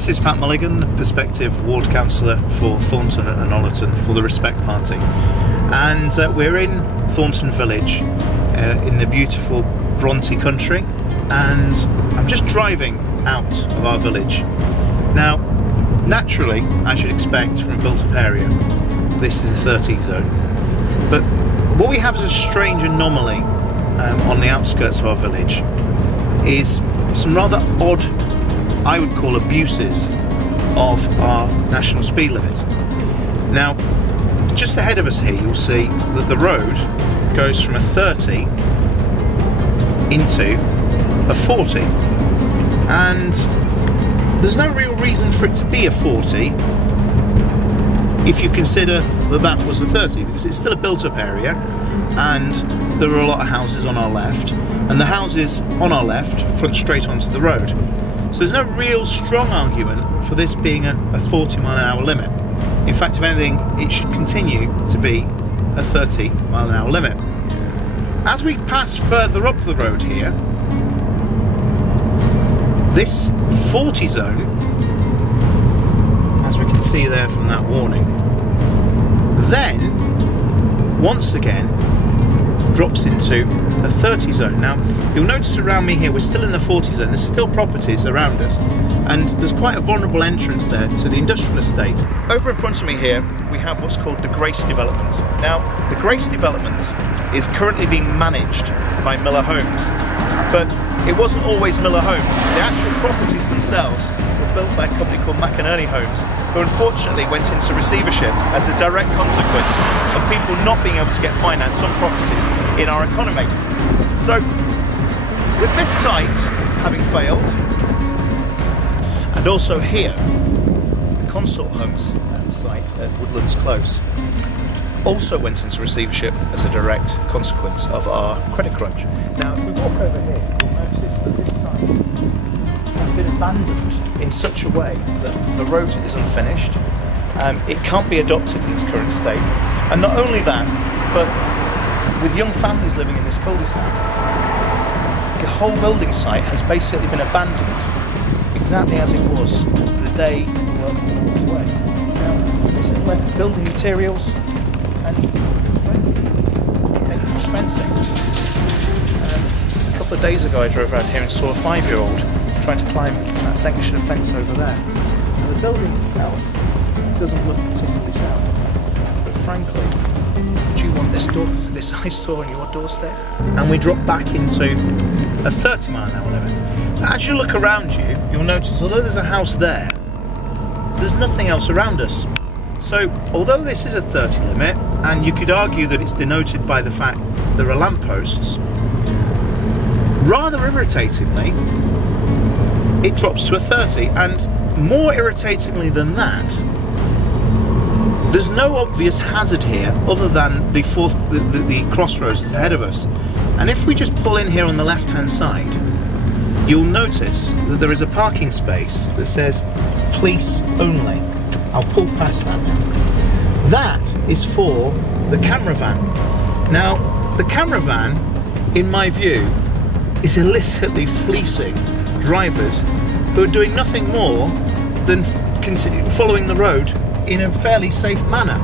This is Pat Mulligan, Prospective Ward Councillor for Thornton and Ollerton for the Respect Party. And we're in Thornton Village in the beautiful Bronte country, and I'm just driving out of our village. Now, naturally, as you'd expect from a built-up area, this is a 30 zone. But what we have as a strange anomaly on the outskirts of our village is some rather odd, I would call, abuses of our national speed limit. Now, just ahead of us here, you'll see that the road goes from a 30 into a 40, and there's no real reason for it to be a 40 if you consider that that was a 30, because it's still a built-up area and there are a lot of houses on our left, and the houses on our left front straight onto the road. So there's no real strong argument for this being a 40-mile-an-hour limit. In fact, if anything, it should continue to be a 30-mile-an-hour limit. As we pass further up the road here, this 40 zone, as we can see there from that warning, then once again drops into a 30 zone. Now, you'll notice around me here, we're still in the 40 zone. There's still properties around us, and there's quite a vulnerable entrance there to the industrial estate. Over in front of me here, we have what's called the Grace development. Now, the Grace development is currently being managed by Miller Homes, but it wasn't always Miller Homes. The actual properties themselves were built by a company called McInerney Homes, who unfortunately went into receivership as a direct consequence of people not being able to get finance on properties in our economy. So, with this site having failed, and also here, the Consort Homes site at Woodlands Close also went into receivership as a direct consequence of our credit crunch. Now, if we walk over here, you'll notice that this site has been abandoned in such a way that the road is unfinished. It can't be adopted in its current state. And not only that, but with young families living in this cul-de-sac, the whole building site has basically been abandoned exactly as it was the day the work walked away. Now, this has left building materials and dangerous fencing. A couple of days ago I drove around here and saw a 5-year-old trying to climb that section of fence over there. Now, the building itself doesn't look particularly sound, but frankly, do you want this eyesore on your doorstep? And we drop back into a 30-mile-an-hour limit. As you look around you, you'll notice, although there's a house there, there's nothing else around us. So, although this is a 30 limit, and you could argue that it's denoted by the fact there are lampposts, rather irritatingly, it drops to a 30, and more irritatingly than that, there's no obvious hazard here other than the crossroads that's ahead of us. And if we just pull in here on the left-hand side, you'll notice that there is a parking space that says police only. I'll pull past that now. That is for the camera van. Now, the camera van, in my view, is illicitly fleecing drivers who are doing nothing more than following the road in a fairly safe manner.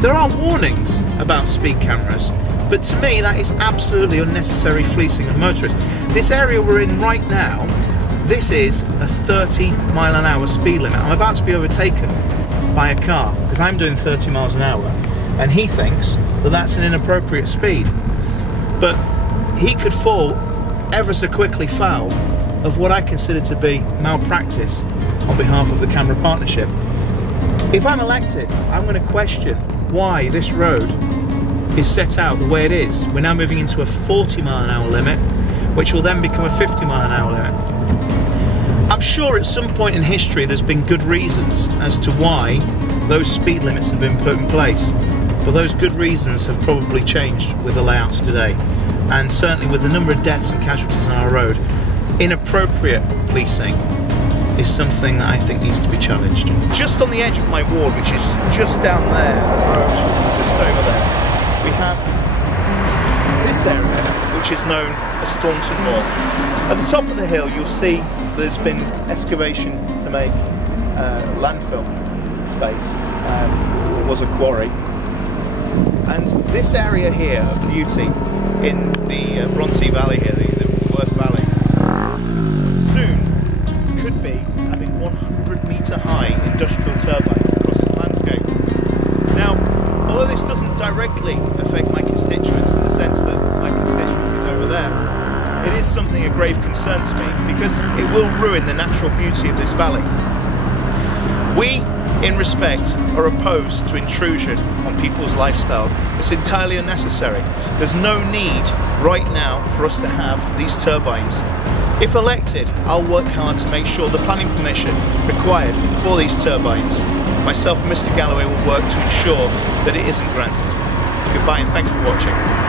There are warnings about speed cameras, but to me that is absolutely unnecessary fleecing of motorists. This area we're in right now, this is a 30-mile-an-hour speed limit. I'm about to be overtaken by a car because I'm doing 30 miles an hour, and he thinks that that's an inappropriate speed. But he could fall ever so quickly foul of what I consider to be malpractice on behalf of the camera partnership. If I'm elected, I'm going to question why this road is set out the way it is. We're now moving into a 40-mile-an-hour limit, which will then become a 50-mile-an-hour limit. I'm sure at some point in history there's been good reasons as to why those speed limits have been put in place, but those good reasons have probably changed with the layouts today, and certainly with the number of deaths and casualties on our road, inappropriate policing is something that I think needs to be challenged. Just on the edge of my ward, which is just down there, the road, just over there, we have this area, which is known as Thornton Moor. At the top of the hill, you'll see there's been excavation to make landfill space. It was a quarry. And this area here of beauty in the Bronte Valley here, the Worth Valley, soon could be having 100-metre high industrial turbines across its landscape. Now, although this doesn't directly affect my constituents in the sense that my constituency is over there, it is something of grave concern to me because it will ruin the natural beauty of this valley. We, in respect, are opposed to intrusion on people's lifestyle. It's entirely unnecessary. There's no need right now for us to have these turbines. If elected, I'll work hard to make sure the planning permission required for these turbines, myself and Mr. Galloway will work to ensure that it isn't granted. Goodbye and thank you for watching.